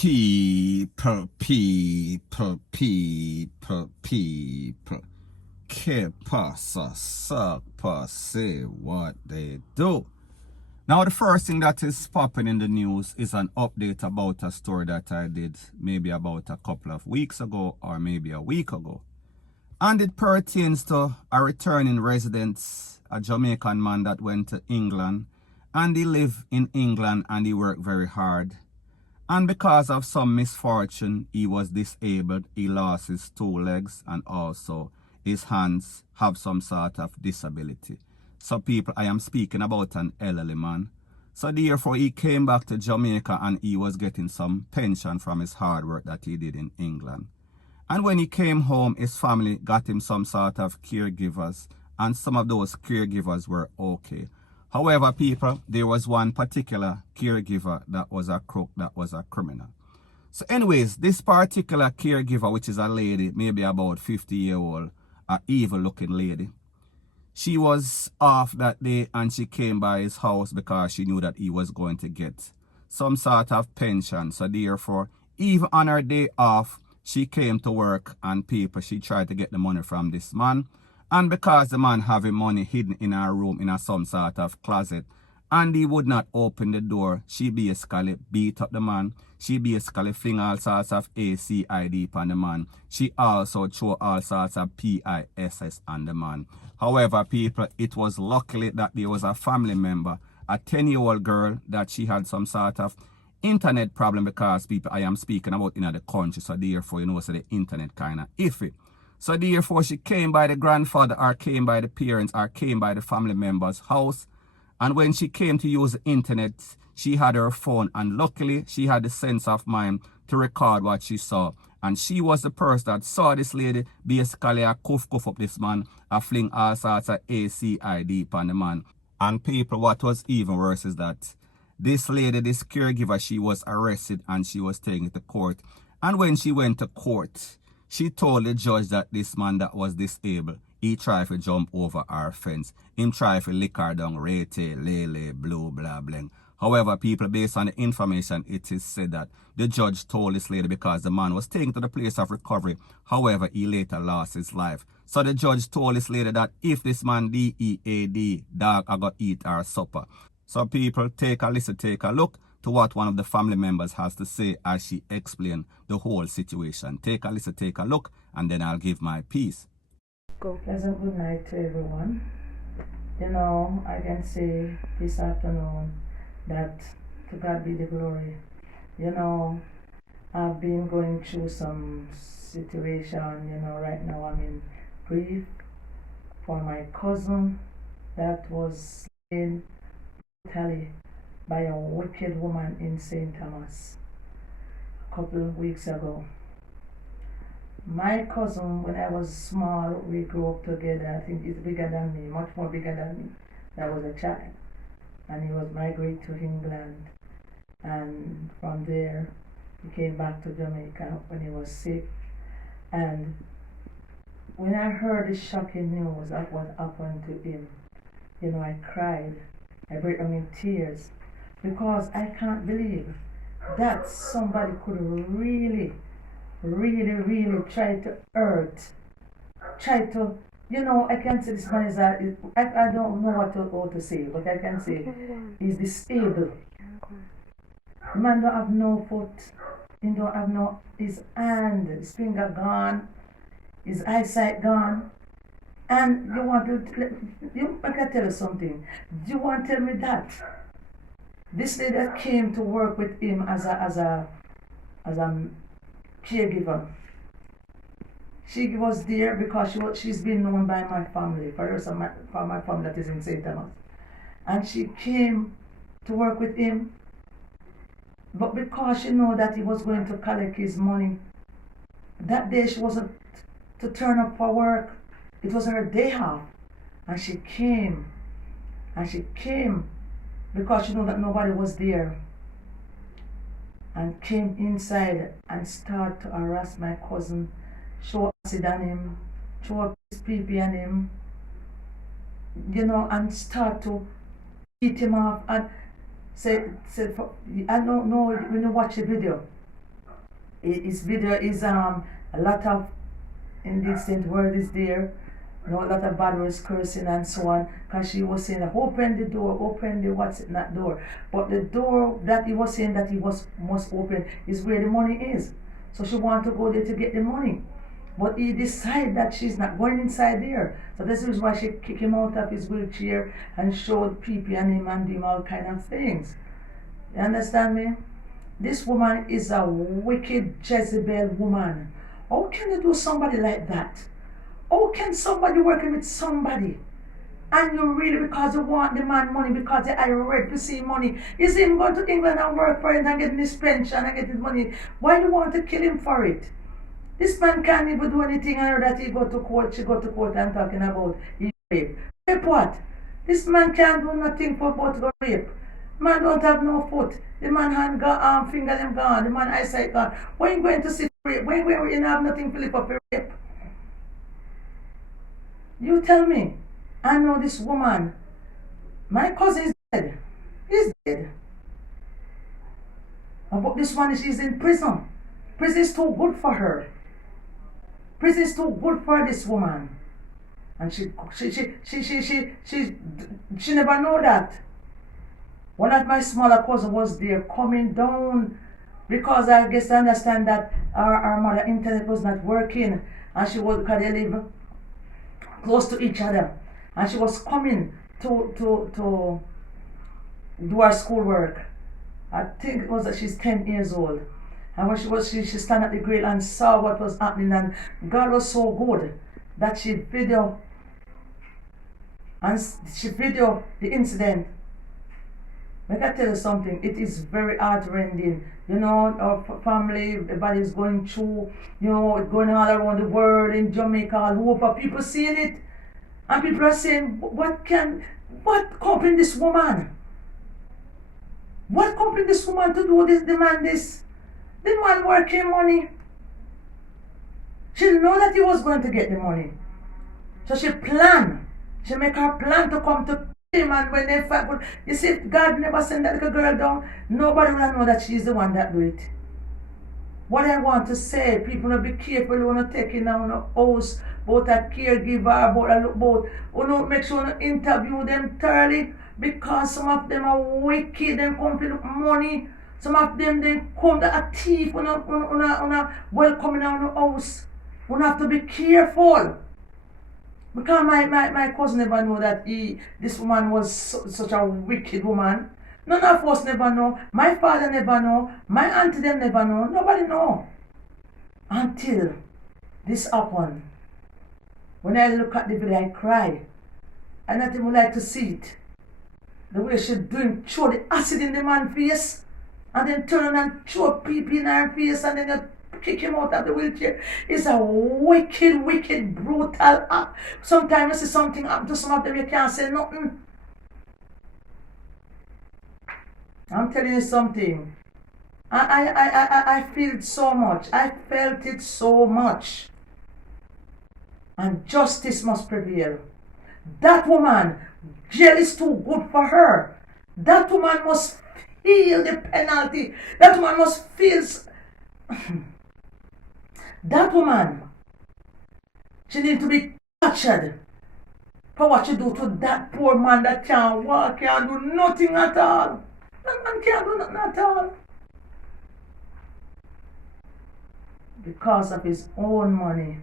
People. Que pasa, suck, say what they do. Now, the first thing that is popping in the news is an update about a story that I did maybe about a couple of weeks ago or maybe a week ago. And it pertains to a returning resident, a Jamaican man that went to England. And he lived in England and he worked very hard. And because of some misfortune, he was disabled. He lost his 2 legs and also his hands have some sort of disability. So people, I am speaking about an elderly man. So therefore, he came back to Jamaica and he was getting some pension from his hard work that he did in England. And when he came home, his family got him some sort of caregivers, and some of those caregivers were okay. However, people, there was one particular caregiver that was a crook, that was a criminal. So anyways, this particular caregiver, which is a lady, maybe about 50-year-old, a evil-looking lady, she was off that day and she came by his house because she knew that he was going to get some sort of pension. So therefore, even on her day off, she came to work and people, she tried to get the money from this man. And because the man having money hidden in her room in some sort of closet, and he would not open the door, she basically beat up the man. She basically fling all sorts of ACID on the man. She also threw all sorts of PISS on the man. However, people, it was luckily that there was a family member, a 10-year-old girl, that she had some sort of internet problem because people, I am speaking about in the country, so therefore, you know, so the internet kind of iffy. So therefore, she came by the grandfather or came by the parents or came by the family member's house. And when she came to use the internet, she had her phone. And luckily, she had the sense of mind to record what she saw. And she was the person that saw this lady basically a cuff up this man, a fling all sorts of ACID upon the man. And people, what was even worse is that this lady, this caregiver, she was arrested and she was taken to court. And when she went to court, she told the judge that this man that was disabled, he tried to jump over our fence. Him tried to lick her down, rate, lele, blue, blah, blah. However, people, based on the information, it is said that the judge told this lady because the man was taken to the place of recovery. However, he later lost his life. So the judge told this lady that if this man DEAD, dog, I got eat our supper. So people, take a listen, take a look to what one of the family members has to say as she explained the whole situation. Take a listen, take a look, and then I'll give my piece. Pleasant good night to everyone. You know, I can say this afternoon that to God be the glory. You know, I've been going through some situation, you know, right now I'm in grief for my cousin that was in Italy by a wicked woman in St. Thomas a couple of weeks ago. My cousin, when I was small, we grew up together. I think he's bigger than me, much more bigger than me. I was a child. And he was migrated to England. And from there, he came back to Jamaica when he was sick. And when I heard the shocking news of what happened to him, you know, I cried. I broke down in tears because I can't believe that somebody could really try to hurt, try to, you know, I can say this man is I don't know what to say, but I can say he's disabled. The man don't have no foot, he don't have no, his hand, his finger gone, his eyesight gone. And you want to, I can tell you something. Do you want to tell me that this lady that came to work with him as a caregiver, she was there because she's been known by my family, for my family that is in St. Thomas. And she came to work with him, but because she knew that he was going to collect his money, that day she wasn't to turn up for work. It was her day off, and she came because she knew that nobody was there, and came inside and started to harass my cousin, show acid on him, throw his PP on him, you know, and start to beat him off and said, I don't know when you watch the video, His video is a lot of indecent word is there, you know, a lot of bad words, cursing and so on. Because she was saying, open the door, open the what's it, not door. But the door that he was saying that he must open is where the money is. So she wanted to go there to get the money. But he decided that she's not going inside there. So this is why she kicked him out of his wheelchair and showed PP and him and him all kind of things. You understand me? This woman is a wicked Jezebel woman. How can you do somebody like that? How can somebody working with somebody and you really, because you want the man money, because the IRS to see money, is him going to England and work for it and getting his pension and getting his money? Why do you want to kill him for it? This man can't even do anything other that he go to court, she go to court and talking about he rape. Rape what? This man can't do nothing for but go rape. Man don't have no foot. The man hand gone, arm, finger them gone. The man eyesight gone. When you going to see rape? When you have nothing to lift up a rape? You tell me. I know this woman. My cousin is dead. He's dead. But this one, she's in prison. Prison is too good for her. Prison is too good for this woman. And she never know that. One of my smaller cousins was there coming down because I guess I understand that our mother internet was not working and she was, because they live close to each other, and she was coming to do her schoolwork. I think it was that she's 10 years old. And when she stand at the grill and saw what was happening, and God was so good that she video the incident. Like I tell you something, it is very heart-rending. You know, our family, everybody is going through, you know, going all around the world, in Jamaica, all over, people seeing it. And people are saying, what company this woman? What company this woman to do this, demand this? The man working money. She didn't know that he was going to get the money. So she planned. She make her plan to come to him, and when they fight, but you see, God never sent that little girl down. Nobody will know that she's the one that do it. What I want to say, people will be careful. You want to take in on a house, about a caregiver, about make sure you interview them thoroughly, because some of them are wicked. Them come to look money. Some of them they come to a thief. Welcoming on the house. You have to be careful. Because my cousin never know that this woman was such a wicked woman. None of us never know. My father never know. My auntie them never know. Nobody know. Until this happened. When I look at the video, I cry. I not even like to see it. The way she doing, throw the acid in the man's face, and then turn and throw PP in her face, and then you kick him out of the wheelchair. It's a wicked, brutal act. Sometimes you see something happen to some of them, you can't say nothing. I'm telling you something. I feel it so much. I felt it so much. And justice must prevail. That woman, jail is too good for her. That woman must feel the penalty. That woman must feel... That woman, she needs to be tortured for what you do to that poor man that can't walk, can't do nothing at all. That man can't do nothing at all. Because of his own money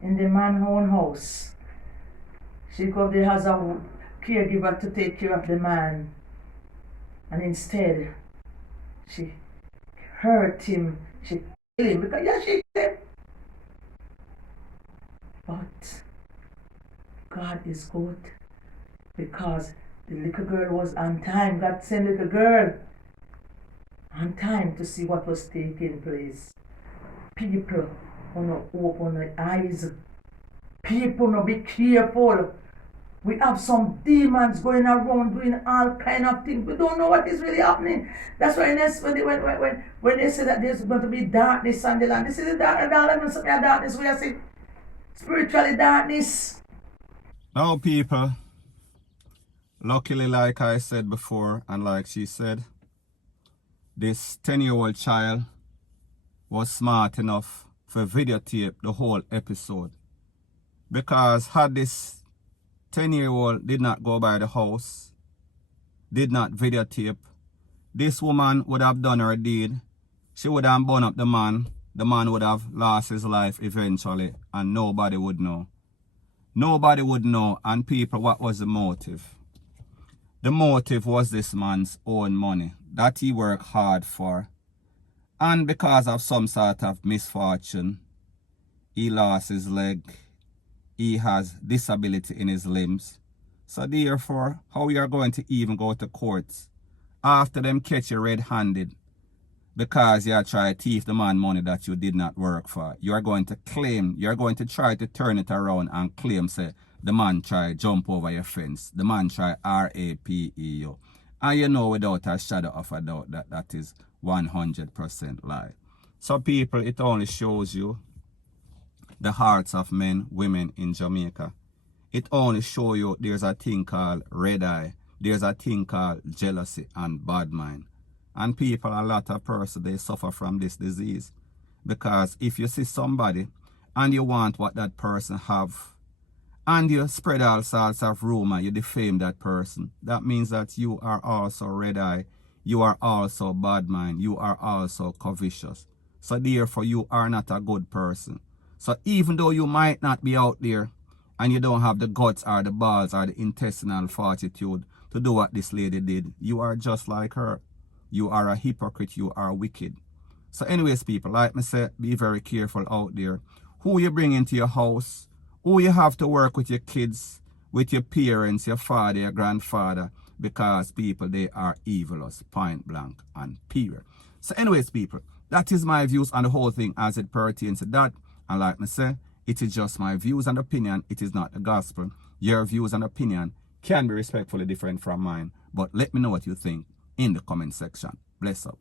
in the man's own house. She go there as a caregiver to take care of the man. And instead, she hurt him. She killed him because, yeah, she killed him. But God is good because the little girl was on time. God sent the little girl on time to see what was taking place. People want to open their eyes. People want to be careful. We have some demons going around doing all kind of things. We don't know what is really happening. That's why when they say that there's going to be darkness on the land, this is the darkness we are seeing. Spiritually darkness. Now people, luckily like I said before and like she said, this 10-year-old child was smart enough for videotape the whole episode. Because had this 10-year-old did not go by the house, did not videotape, this woman would have done her deed. She would have burned up the man. The man would have lost his life eventually, and nobody would know. Nobody would know. And people, what was the motive? The motive was this man's own money that he worked hard for. And because of some sort of misfortune, he lost his leg. He has disability in his limbs. So therefore, how you are going to even go to courts after them catch you red-handed because you try to thief the man money that you did not work for? You are going to claim, you are going to try to turn it around and claim, say, the man try jump over your fence. The man try RAPE you. And you know without a shadow of a doubt that that is 100% lie. So people, it only shows you the hearts of men, women in Jamaica. It only shows you there's a thing called red eye. There's a thing called jealousy and bad mind. And people, a lot of persons, they suffer from this disease. Because if you see somebody and you want what that person have, and you spread all sorts of rumor, you defame that person, that means that you are also red eye, you are also bad mind, you are also covetous. So therefore, you are not a good person. So even though you might not be out there and you don't have the guts or the balls or the intestinal fortitude to do what this lady did, you are just like her. You are a hypocrite, you are wicked. So anyways, people, like me say, be very careful out there. Who you bring into your house, who you have to work with your kids, with your parents, your father, your grandfather, because people, they are evilous, point blank and period. So anyways, people, that is my views on the whole thing as it pertains to that. And like me say, it is just my views and opinion. It is not the gospel. Your views and opinion can be respectfully different from mine. But let me know what you think in the comment section. Bless up.